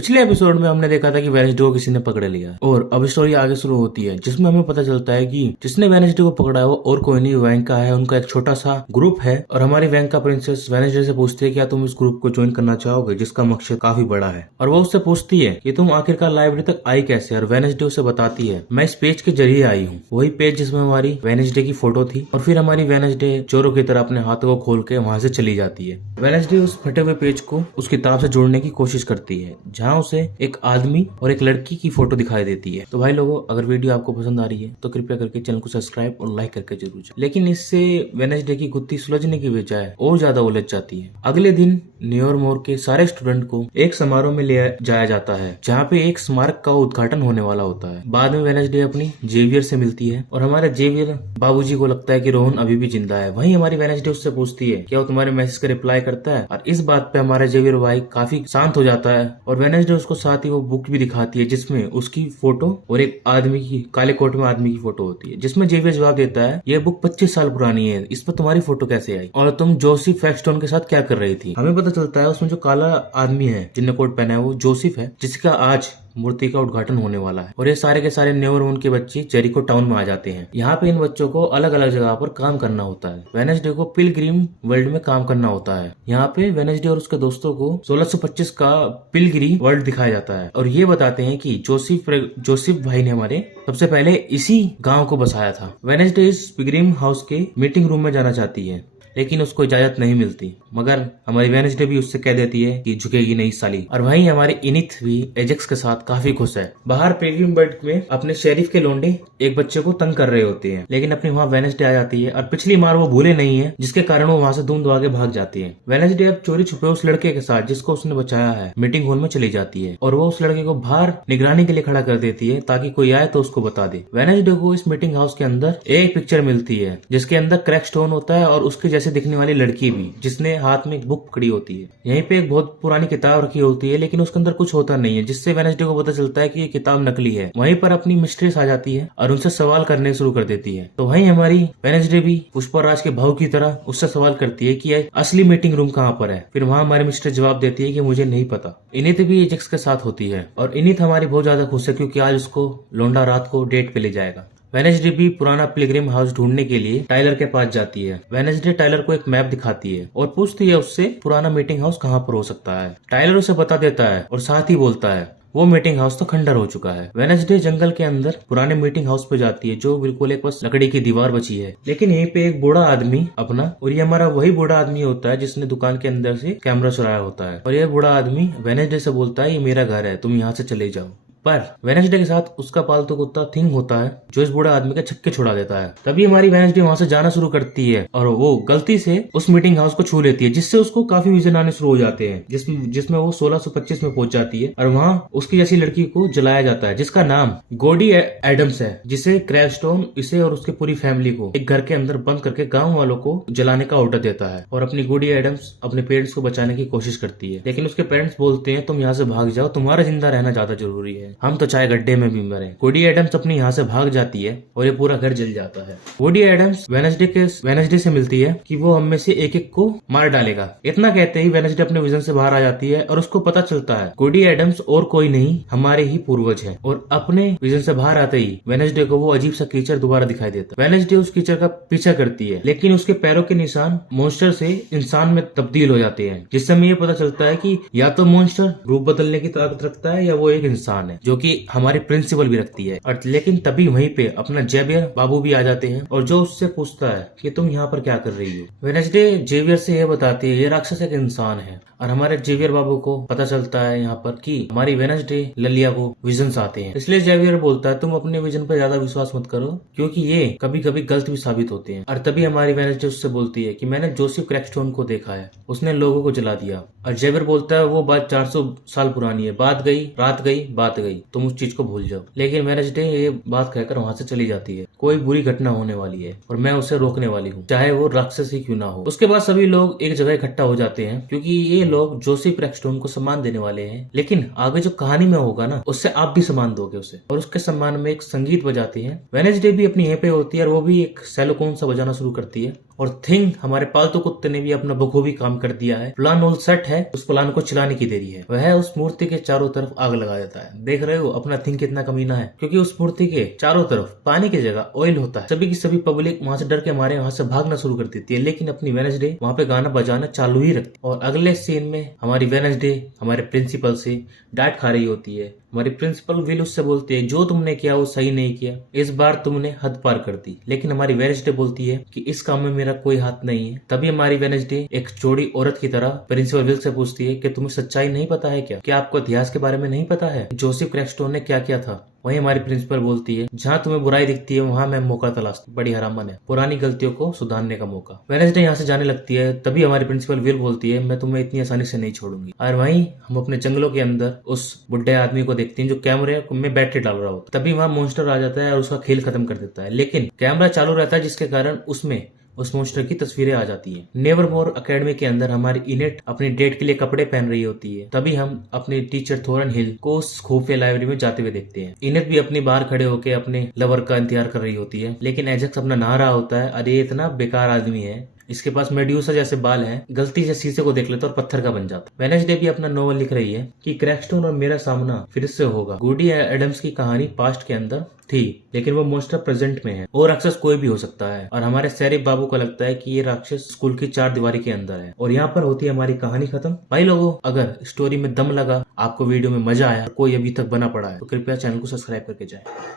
पिछले एपिसोड में हमने देखा था कि वेडनेसडे को किसी ने पकड़ लिया और अब स्टोरी आगे शुरू होती है जिसमें हमें पता चलता है कि जिसने वेडनेसडे को पकड़ा है वो और कोई नहीं वेंका है। उनका एक छोटा सा ग्रुप है और हमारी वेंका प्रिंसेस वेडनेसडे से पूछती है क्या तुम इस ग्रुप को ज्वाइन करना चाहोगे जिसका मकसद काफी बड़ा है। और वो उससे पूछती है कि तुम आखिरकार लाइब्रेरी तक आई कैसे। और वेडनेसडे उसे बताती है मैं इस पेज के जरिए आई हूँ, वही पेज जिसमें हमारी वेडनेसडे की फोटो थी। और फिर हमारी वेडनेसडे चोरों की तरह अपने हाथों को खोल के वहाँ से चली जाती है। वेडनेसडे उस फटे हुए पेज को उस किताब से जोड़ने की कोशिश करती है जहाँ उसे एक आदमी और एक लड़की की फोटो दिखाई देती है। तो भाई लोगों, अगर वीडियो आपको पसंद आ रही है तो कृपया करके चैनल को सब्सक्राइब और लाइक करके जरूर जाए। लेकिन इससे वेडनेसडे की गुत्थी सुलझने की बजाय और ज्यादा उलझ जाती है। अगले दिन न्यूयॉर्क मोर के सारे स्टूडेंट को एक समारोह में ले जाया जाता है जहाँ पे एक स्मारक का उद्घाटन होने वाला होता है। बाद में वेडनेसडे अपनी जेवियर से मिलती है और हमारे जेवियर बाबूजी को लगता है कि रोहन अभी भी जिंदा है। वहीं हमारी वेडनेसडे उससे पूछती है क्या वो तुम्हारे मैसेज का रिप्लाई करता है। और इस बात पे हमारा जेवियर भाई काफी शांत हो जाता है और वेडनेसडे उसको साथ ही वो बुक भी दिखाती है जिसमें उसकी फोटो और एक आदमी की काले कोट में आदमी की फोटो होती है। जिसमें जेवियर जवाब देता है ये बुक 25 साल पुरानी है, इस पर तुम्हारी फोटो कैसे आई और तुम जोसेफ फैक्सटोन के साथ क्या कर रही थी। हमें पता चलता है उसमें जो काला आदमी है जिसने कोट पहना है वो जोसेफ है जिसका आज मूर्ति का उद्घाटन होने वाला है। और ये सारे के सारे न्यूयॉर्क के बच्चे जेरिको टाउन में आ जाते हैं। यहाँ पे इन बच्चों को अलग अलग जगह पर काम करना होता है। वेडनेसडे को पिलग्रिम वर्ल्ड में काम करना होता है। यहाँ पे वेडनेसडे और उसके दोस्तों को 1625 का पिलग्रिम वर्ल्ड दिखाया जाता है और ये बताते हैं कि जोसेफ भाई ने हमारे सबसे पहले इसी गाँव को बसाया था। वेडनेसडे इस पिलग्रिम हाउस के मीटिंग रूम में जाना चाहती है लेकिन उसको इजाजत नहीं मिलती, मगर हमारी वेडनेसडे भी उससे कह देती है कि झुकेगी नहीं साली। और वहीं हमारी इनिथ भी एजेक्स के साथ काफी खुश है। बाहर पिलग्रिम वर्ल्ड में अपने शेरिफ के लोंडे एक बच्चे को तंग कर रहे होते हैं लेकिन अपनी वहाँ वेडनेसडे आ जाती है और पिछली मार वो भूले नहीं है जिसके कारण वो वहाँ से दूम दबा के भाग जाती है। वेडनेसडे अब चोरी छुपे उस लड़के के साथ जिसको उसने बचाया है मीटिंग हॉल में चली जाती है और वो उस लड़के को बाहर निगरानी के लिए खड़ा कर देती है ताकि कोई आए तो उसको बता दे। वेडनेसडे को इस मीटिंग हाउस के अंदर एक पिक्चर मिलती है जिसके अंदर क्रैक स्टोन होता है और उसके जैसे दिखने वाली लड़की भी जिसने हाथ में एक बुक पकड़ी होती है। यहीं पे एक बहुत पुरानी किताब रखी होती है लेकिन उसके अंदर कुछ होता नहीं है जिससे वेडनेसडे को पता चलता है कि ये किताब नकली है। वहीं पर अपनी मिस्ट्रेस आ जाती है और उनसे सवाल करने शुरू कर देती है। तो वहीं हमारी वेडनेसडे भी पुष्पराज के भाव की तरह उससे सवाल करती है कि असली मीटिंग रूम कहाँ पर है। फिर वहाँ हमारी मिस्ट्रेस जवाब देती है कि मुझे नहीं पता। इनिथ भी एजेक्स के साथ होती है और इनिथ हमारी बहुत ज्यादा खुश है क्योंकि आज उसको लोंडा रात को डेट पे ले जाएगा। वेडनेसडे भी पुराना पिलग्रिम हाउस ढूंढने के लिए टाइलर के पास जाती है। वेडनेसडे टाइलर को एक मैप दिखाती है और पूछती है उससे पुराना मीटिंग हाउस कहाँ पर हो सकता है। टाइलर उसे बता देता है और साथ ही बोलता है वो मीटिंग हाउस तो खंडर हो चुका है। वेडनेसडे जंगल के अंदर पुराने मीटिंग हाउस पे जाती है जो बिल्कुल एक बस लकड़ी की दीवार बची है। लेकिन यहीं पे एक बूढ़ा आदमी अपना, और ये हमारा वही बूढ़ा आदमी होता है जिसने दुकान के अंदर से कैमरा चुराया होता है। और ये बूढ़ा आदमी वेडनेसडे से बोलता है ये मेरा घर है, तुम यहाँ से चले जाओ। पर वेडनेसडे के साथ उसका पालतू कुत्ता थिंग होता है जो इस बूढ़े आदमी के छक्के छुड़ा देता है। तभी हमारी वेडनेसडे वहां से जाना शुरू करती है और वो गलती से उस मीटिंग हाउस को छू लेती है जिससे उसको काफी विजन आने शुरू हो जाते हैं जिसमें वो 1625 में पहुंच जाती है और वहां उसकी जैसी लड़की को जलाया जाता है जिसका नाम गोडी एडम्स है, जिसे क्रैकस्टोन इसे और उसकी पूरी फैमिली को एक घर के अंदर बंद करके गाँव वालों को जलाने का ऑर्डर देता है। और अपनी गोडी एडम्स अपने पेरेंट्स को बचाने की कोशिश करती है लेकिन उसके पेरेंट्स बोलते हैं तुम यहाँ से भाग जाओ, तुम्हारा जिंदा रहना ज्यादा जरूरी है, हम तो चाहे गड्ढे में भी मरे। गोडी एडम्स अपनी यहाँ से भाग जाती है और ये पूरा घर जल जाता है। गोडी एडम्स वेडनेसडे से मिलती है कि वो हम में से एक एक को मार डालेगा। इतना कहते ही वेडनेसडे अपने विजन से बाहर आ जाती है और उसको पता चलता है गोडी एडम्स और कोई नहीं हमारे ही पूर्वज है। और अपने विजन से बाहर आते ही वेडनेसडे को वो अजीब सा कीचड़ दोबारा दिखाई देता है। वेडनेसडे उस कीचड़ का पीछा करती है लेकिन उसके पैरों के निशान मॉन्स्टर से इंसान में तब्दील हो जाते हैं जिससे हमें ये पता चलता है कि या तो मॉन्स्टर रूप बदलने की ताकत रखता है या वो एक इंसान है जो कि हमारी प्रिंसिपल भी रखती है। और लेकिन तभी वहीं पे अपना जेवियर बाबू भी आ जाते हैं और जो उससे पूछता है कि तुम यहाँ पर क्या कर रही हो। वेडनेसडे जेवियर से यह बताती है ये राक्षस एक इंसान है और हमारे जेवियर बाबू को पता चलता है यहाँ पर कि हमारी वेडनेसडे ललिया को विजन्स आते हैं। इसलिए जेवियर बोलता है तुम अपने विजन पर ज्यादा विश्वास मत करो क्योंकि ये कभी कभी गलत भी साबित होते हैं। और तभी हमारी वेडनेसडे उससे बोलती है कि मैंने जोसेफ क्रैकस्टोन को देखा है, उसने लोगों को जला दिया। और जेवियर बोलता है वो बात 400 साल पुरानी है, बात गई रात गई बात गई, तुम उस चीज को भूल जाओ। लेकिन वेडनेसडे ये बात कहकर वहां से चली जाती है। कोई बुरी घटना होने वाली है और मैं उसे रोकने वाली हूँ, चाहे वो राक्षस ही क्यों ना हो। उसके बाद सभी लोग एक जगह इकट्ठा हो जाते हैं क्योंकि ये लोग जोसेफ क्रैकस्टोन को सम्मान देने वाले हैं। लेकिन आगे जो कहानी में होगा ना उससे आप भी सम्मान दोगे उसे। और उसके सम्मान में एक संगीत बजाते हैं। वेडनेसडे भी अपनी यहीं पे होती है और वो भी एक सेलोफोन सा बजाना शुरू करती है और थिंग हमारे पालतू कुत्ते ने भी अपना बखूबी काम कर दिया है। प्लान ऑल सेट है, उस प्लान को चलाने की देरी है। वह उस मूर्ति के चारों तरफ आग लगा देता है। देख रहे हो अपना थिंग कितना कमीना है, क्योंकि उस मूर्ति के चारों तरफ पानी की जगह ऑयल होता है। सभी की सभी पब्लिक वहां से डर के मारे वहां से भागना शुरू कर देती है, लेकिन अपनी वेडनेसडे वहां पे गाना बजाना चालू ही रखती है। और अगले सीन में हमारी वेडनेसडे हमारे प्रिंसिपल से डांट खा रही होती है। हमारी प्रिंसिपल विल उससे बोलती है जो तुमने किया वो सही नहीं किया, इस बार तुमने हद पार कर दी। लेकिन हमारी वेडनेसडे बोलती है कि इस काम में मेरा कोई हाथ नहीं है। तभी हमारी वेडनेसडे एक चोड़ी औरत की तरह प्रिंसिपल विल से पूछती है कि तुम्हें सच्चाई नहीं पता है क्या आपको इतिहास के बारे में नहीं पता है जोसेफ क्रैकस्टोन ने क्या किया था। वहीं हमारी प्रिंसिपल बोलती है जहाँ तुम्हें बुराई दिखती है वहाँ मैं मौका तलाशती। बड़ी हरामन है, पुरानी गलतियों को सुधारने का मौका। वेडनेसडे यहाँ से जाने लगती है, तभी हमारी प्रिंसिपल विल बोलती है मैं तुम्हें इतनी आसानी से नहीं छोड़ूंगी। और वहीं हम अपने जंगलों के अंदर उस बुढ़े आदमी को देखते हैं जो कैमरे में बैटरी डाल रहा होता है। तभी वहाँ मॉन्स्टर आ जाता है और उसका खेल खत्म कर देता है, लेकिन कैमरा चालू रहता है जिसके कारण उसमें उस मॉन्स्टर की तस्वीरें आ जाती हैं। नेवरमोर एकेडमी के अंदर हमारी इनेट अपनी डेट के लिए कपड़े पहन रही होती है। तभी हम अपने टीचर थोरन हिल को उस खुफिया लाइब्रेरी में जाते हुए देखते हैं। इनेट भी अपनी बाहर खड़े होकर अपने लवर का इंतजार कर रही होती है, लेकिन एजेक्स अपना नहा रहा होता है। अरे इतना बेकार आदमी है, इसके पास मेड्यूसा जैसे बाल हैं, गलती से शीशे को देख लेता और पत्थर का बन जाता। वेडनेसडे भी अपना नोवेल लिख रही है कि क्रैकस्टोन और मेरा सामना फिर से होगा। गुडी एडम्स की कहानी पास्ट के अंदर थी, लेकिन वो मॉन्स्टर प्रेजेंट में है और राक्षस कोई भी हो सकता है। और हमारे सैरिफ बाबू को लगता है कि ये राक्षस स्कूल की चार दीवारी के अंदर है। और यहाँ पर होती है हमारी कहानी खत्म। भाई लोगों, अगर स्टोरी में दम लगा, आपको वीडियो में मजा आया, कोई अभी तक बना पड़ा है तो कृपया चैनल को सब्सक्राइब करके जाए।